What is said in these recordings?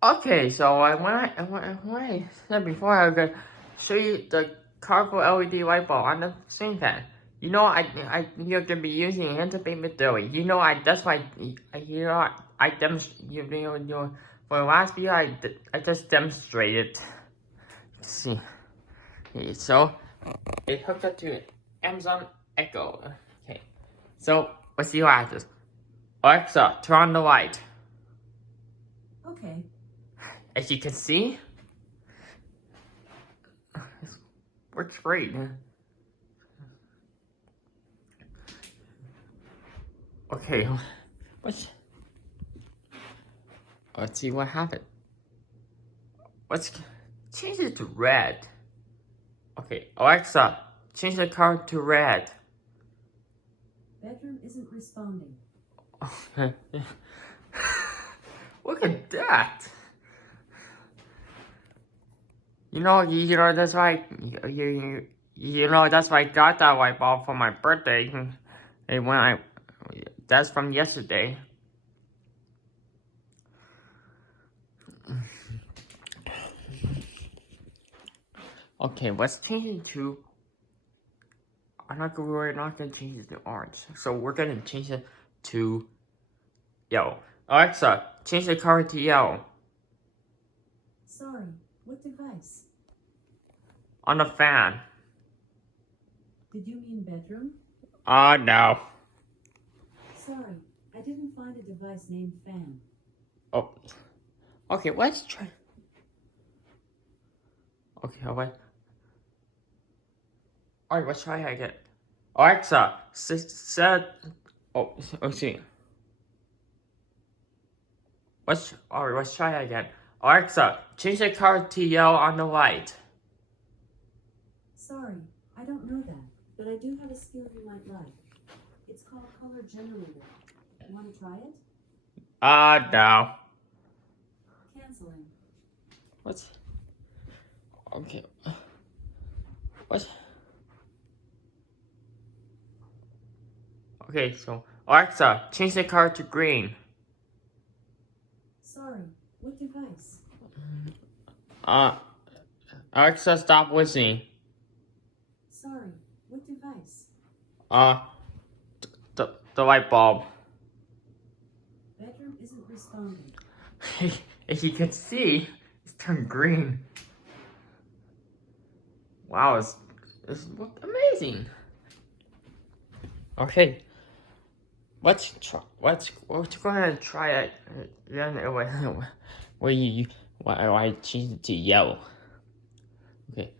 Okay, so when I said before, I was gonna show you the colorful LED light bulb on the ceiling fan. You know, you're gonna be using it to make Midili. You know, that's why I demonstrated. For the last video, I just demonstrated. Let's see, okay, so it hooked up to Amazon Echo. Okay, so let's see what happens. Alexa, turn on the light. Okay. As you can see, works great. Okay, let's see what happened. Let's change it to red. Okay, Alexa, change the color to red. Bedroom isn't responding. Look at that. You know that's why that's why I got that light bulb for my birthday. And that's from yesterday. Okay, let's change it to. We're not gonna change it to orange. So we're gonna change it to yellow. Alexa, change the color to yellow. Sorry, what device? On the fan. Did you mean bedroom? No. Sorry, I didn't find a device named fan. Oh. Okay, let's try. Okay, wait. Alright, let's try it again. Alexa, said. Oh, see. Let's try it again. Alexa, change the color to yellow on the light. Sorry, I don't know that, but I do have a skill you might like. It's called color generator. Want to try it? No. Canceling. What's... Okay. What? Okay, so Alexa, change the color to green. Sorry, what device? Alexa, stop listening. Sorry, what device? The light bulb. Bedroom isn't responding. As you can see, it's turned green. Wow, it's looked amazing. Okay, let's go ahead and try it. Then I change it to yellow. Okay,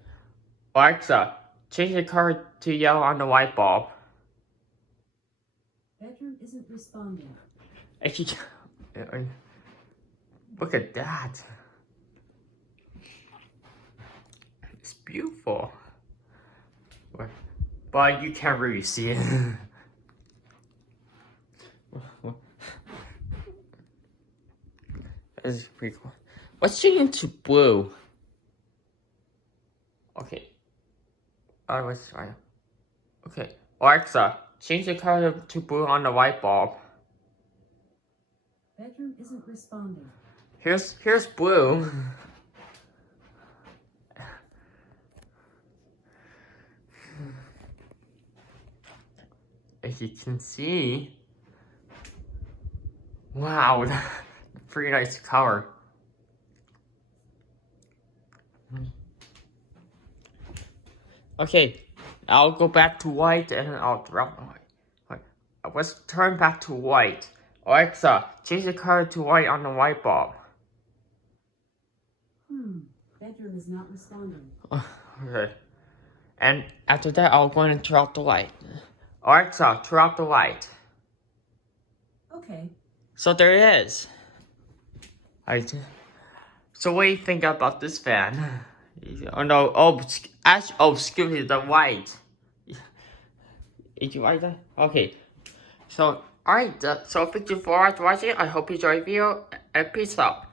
Alexa, change the color to yellow on the light bulb. Bedroom isn't responding. Look at that. It's beautiful. But you can't really see it. That's pretty cool. Let's change it to blue. Okay. Let's try. Okay. Alexa, change the color to blue on the light bulb. Bedroom isn't responding. Here's blue. As you can see, wow, pretty nice color. Okay, I'll go back to white and I'll drop the white. Let's turn back to white. Alexa, change the color to white on the light bulb. Bedroom is not responding. Okay. And after that, I'll go and turn off the light. Alexa, turn off the light. Okay. So there it is. So what do you think about this fan? Oh no! Excuse me, the white. Did you like that? Okay. So alright. So thank you for watching. I hope you enjoyed the video and peace out.